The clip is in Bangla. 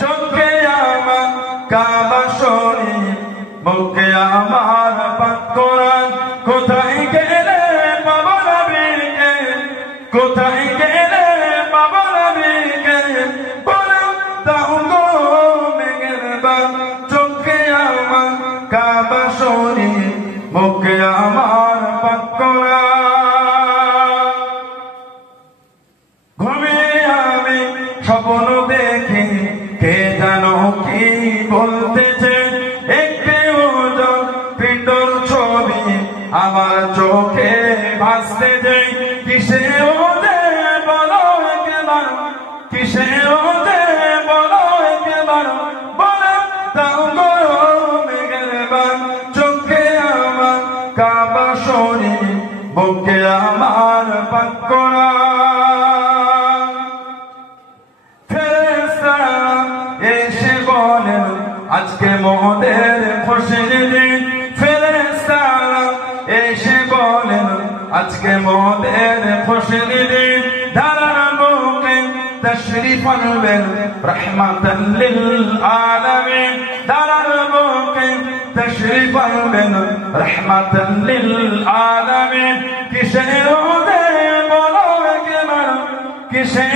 চোখে আমার কাবা শরীফ, মুখে আমার পাক কোরআন। কোথায় গেলে পাবো নবীকে, কোথায় গেলে পাবো নবীকে, বলে দাও গো মেহেরবান। চোখে আমার কাবা শরীফ, মুখে আমার পাক কোরআন। ঘুমিয়ে আমি স্বপ্ন দেখি, কে জানো কি বলতেছে। একটি ওজন পিণ্ডর ছবি আমার চোখে ভাসতেছে। কিসে ওদে বলো একবার, কিসে ওদে বলো একবার, বলে দাও গো মেহেরবান। চোখে আমার কাবা শরীফ, বুকে আমার পাক কোরআন। ফেরেশতারা এসে বলেন আজকে মোদের খুশির দিন। ফেরেশতারা এসে বলেন আজকে মোদের খুশির দিন। ধারার বুকে তশরিফ আনবেন রহমাতাল লিল আলামিন। ধারার বুকে তশরিফ আনবেন রহমাতাল লিল আলামিন। কিসে ওদে বলো একবার, কিসে